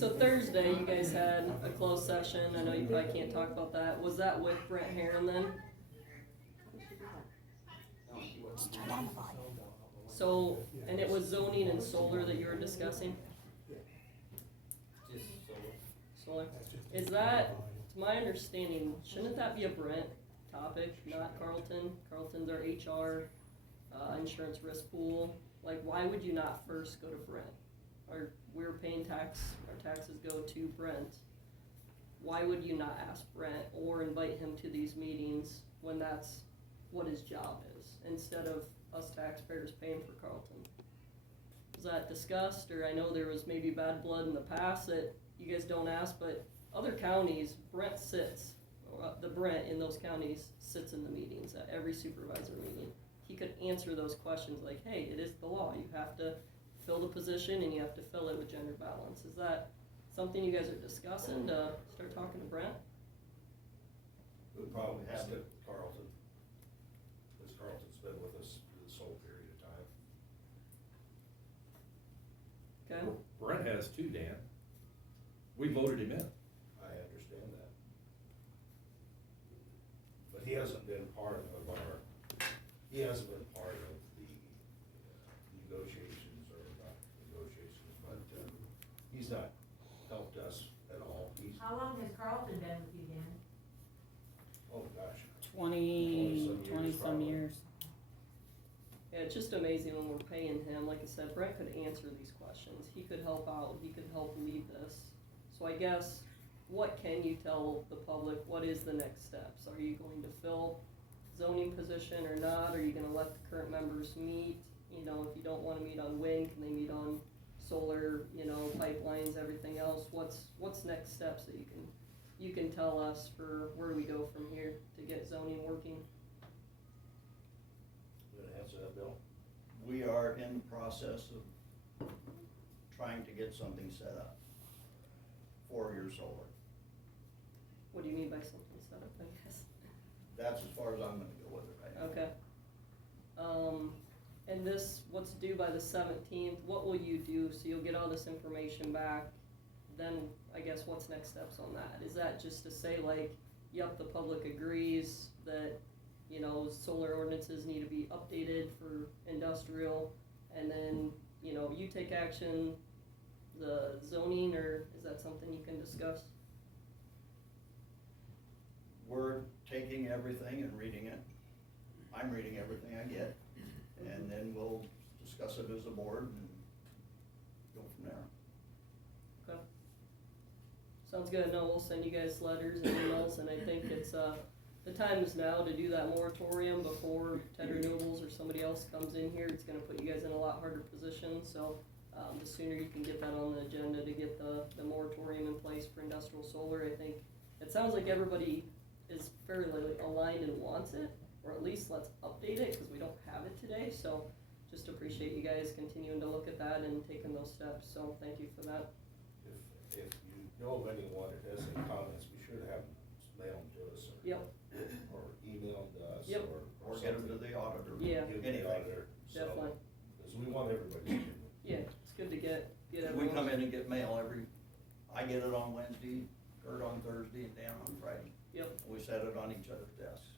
So Thursday, you guys had a closed session. I know you probably can't talk about that. Was that with Brent Herron then? Just turn down the volume. So, and it was zoning and solar that you were discussing? Just Solar. Is that, to my understanding, shouldn't that be a Brent topic, not Carlton? Carlton's our HR, insurance risk pool. Like, why would you not first go to Brent? We're paying tax, our taxes go to Brent. Why would you not ask Brent or invite him to these meetings when that's what his job is, instead of us taxpayers paying for Carlton? Was that discussed, or I know there was maybe bad blood in the past that you guys don't ask, but other counties, Brent sits, the Brent in those counties sits in the meetings, at every supervisor meeting. He could answer those questions like, hey, it is the law, you have to fill the position and you have to fill it with gender balance. Is that something you guys are discussing to start talking to Brent? We'll probably have to Carlton, because Carlton's been with us for this whole period of time. Okay, Brent has too, Dan. We voted him in. I understand that. But he hasn't been part of the negotiations, or not negotiations, but, he's not helped us at all. How long has Carlton been with you, Dan? Oh, gosh. 20 some probably. years. yeah, it's just amazing when we're paying him. Like I said, Brent could answer these questions, he could help out, he could help lead this. So I guess, what can you tell the public, what is the next steps? Are you going to fill zoning position or not? Are you gonna let the current members meet? You know, if you don't wanna meet on wind, can they meet on solar, you know, pipelines, everything else? What's next steps that you can tell us for where we go from here to get zoning working? You gonna answer that, Bill? We are in the process of trying to get something set up for your solar. What do you mean by something set up, I guess? That's as far as I'm gonna go with it right now. Okay. And this, what's due by the 17th, what will you do? So you'll get all this information back, then I guess what's next steps on that? Is that just to say like, yep, the public agrees that, you know, solar ordinances need to be updated for industrial, and then, you know, you take action, the zoning, or is that something you can discuss? We're taking everything and reading it. I'm reading everything I get, and then we'll discuss it as a board and go from there. Okay. Sounds good. No, we'll send you guys letters and emails, and I think it's, the time is now to do that moratorium before Ted Renewables or somebody else comes in here. It's gonna put you guys in a lot harder position, so, the sooner you can get that on the agenda to get the moratorium in place for industrial solar, I think, it sounds like everybody is fairly aligned and wants it, or at least let's update it, cause we don't have it today, so just appreciate you guys continuing to look at that and taking those steps, so thank you for that. If you know of anyone that has any comments, be sure to have them mail them to us, Yep, or email them to us, Yep. Or get them to the auditor. Yeah. Give them the auditor, so, definitely. because we want everybody to. Yeah, it's good to get We everyone. come in and get mail I get it on Wednesday, Kurt on Thursday, and Dan on Friday. Yep, We set it on each other's desks.